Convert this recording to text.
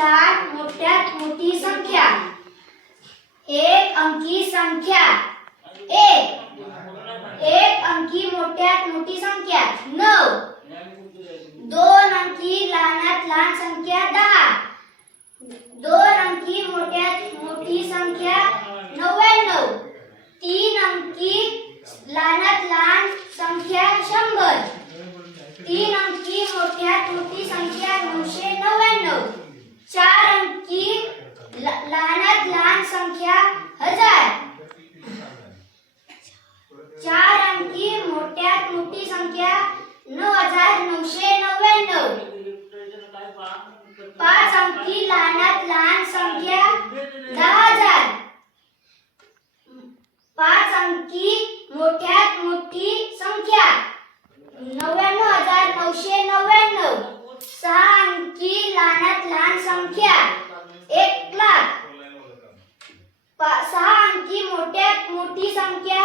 मोठी संख्या। एक अंकी संख्या। एक। एक अंकी मोठ्यात मोठी संख्या। नऊ दोन अंकी लहानात लहान संख्या, दहा। दोन अंकी मोठ्यात मोठी संख्या, नव्याण्णव। तीन अंकी लहानात लहान संख्या, शंभर तीन अंकी मोठ्यात मोठी संख्या नऊशे नव्याण्णव चार अंकी ल- लहानात लहान संख्या हज़ार। चार अंकी मोठ्यात मोठी संख्या, नऊ हज़ार नऊशे नव्याण्णव. पाच अंकी, लहानात लहान संख्या, दहा हज़ार. पाच अंकी, मोठ्यात मोठी संख्या, नव्याण्णव हज़ार नऊशे नव्याण्णव. सहा अंकी, लहानात लहान संख्या, एक मोठ्यात मोठी संख्या